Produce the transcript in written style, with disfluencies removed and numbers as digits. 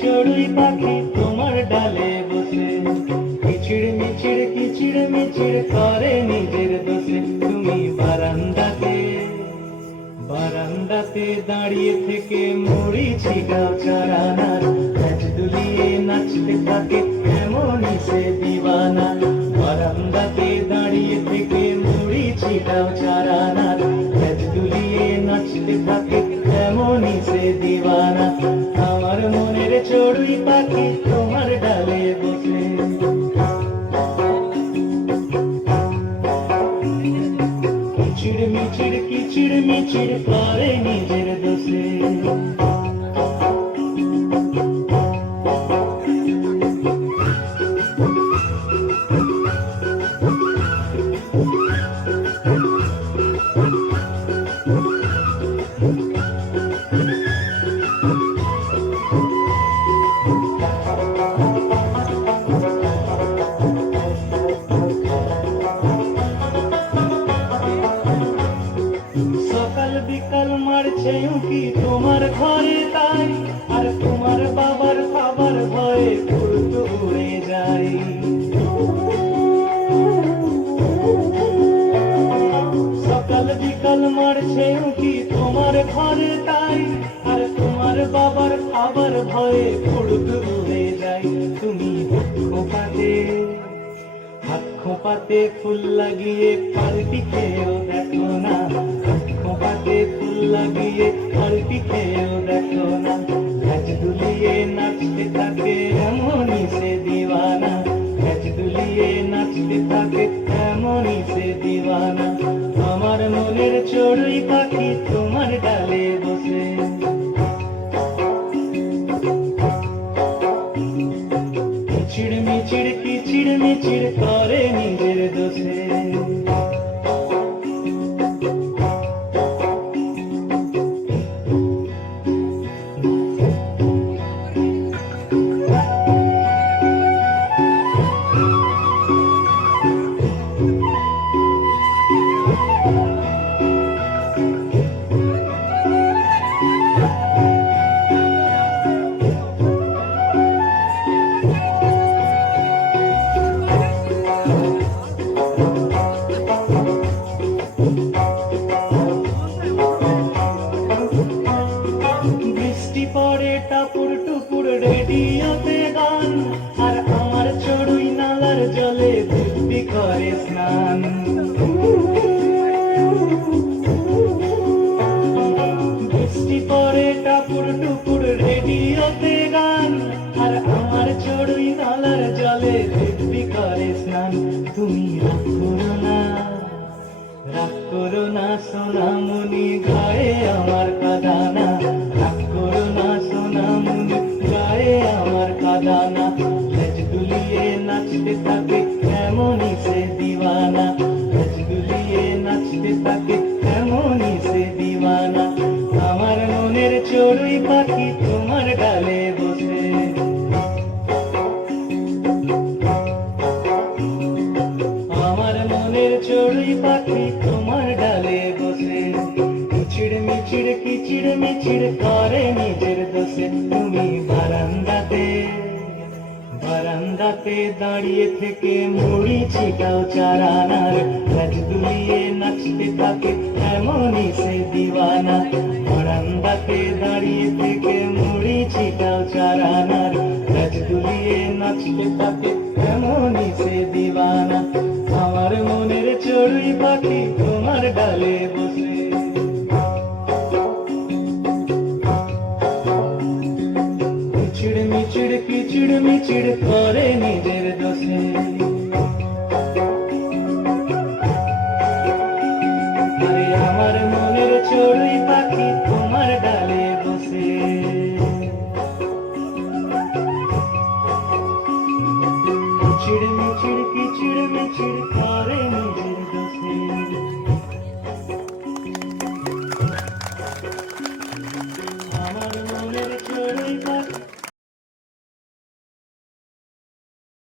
চড়ুই পাখি তোমার ডালে বসে কিচিড় মিচিড় করে নিজের দোষে। তুমি বারান্দাতে দাঁড়িয়ে থেকে মুড়ি ছিটাও চারানার, নাচ দুলিয়ে নাচতে থাকে এমনই সে দিওয়ানা। বারান্দাতে দাঁড়িয়ে থেকে মুড়ি ছিটাও চারানার, নাচ দুলিয়ে নাচতে থাকে এমনই সে দিওয়ানা। আমার মনের চড়ুই পাখি তোমার ডালে বসে কিচিড় মিচিড় করে নিজের দোষে। সকাল বিকাল মারছে উঁকি তোমার ঘরে তাই, আর তোমার বাবার খাবার ভয়ে উড়তে উড়ে যাই। সকাল বিকাল মারছে উঁকি তোমার ঘরে তাই, আর তোমার বাবার খাবার ভয়ে উড়তে উড়ে যাই। তুমি হাত খোপাতে ফুল লাগিয়ে পাল্টি খেয়েও দেখো না, খোপাতে ফুল লাগিয়ে পাল্টি খেয়েও দেখো না। নাচ দুলিয়ে নাচতে থাকে এমনই সে দিওয়ানা, নাচ দুলিয়ে নাচতে থাকে এমনই সে দিওয়ানা। আমার মনের চড়ুই পাখি তোমার ডালে বসে কিচিড় মিচিড় করে নিজের দোষে। বৃষ্টি পড়ে টাপুর টুপুর রেডিওতে গান, আর আমার চড়ুই নালার জলে দিব্যি করে স্নান। বৃষ্টি পড়ে টাপুর টুপুর রেডিওতে গান, আর আমার চড়ুই নালার জলে দিব্যি করে স্নান। তুমি রাগ করো না সোনামণি গায়ে আমার কাঁদানা, রাগ করো না সোনামণি গায়ে আমার কাঁদানা। নাচ দুলিয়ে নাচতে থাকে এমনই সে দিওয়ানা, নাচ দুলিয়ে নাচতে থাকে এমনই সে দিওয়ানা। আমার মনের চড়ুই পাখি তোমার ডালে বসে আমার মনের চড়ুই পাখি তোমার ডালে বসে কিচিড় মিচিড় করে নিজের দোষে। তুমি বারান্দাতে দাঁড়িয়ে থেকে মুড়ি ছিটাও চারানার, নাচ দুলিয়ে নাচতে থাকে এমনই সে দিওয়ানা। বারান্দাতে দাঁড়িয়ে থেকে মুড়ি ছিটাও চারানার, নাচ দুলিয়ে নাচতে থাকে এমনই সে দিওয়ানা। আমার মনের চড়ুই পাখি তোমার ডালে বসে কিচিড় মিচিড়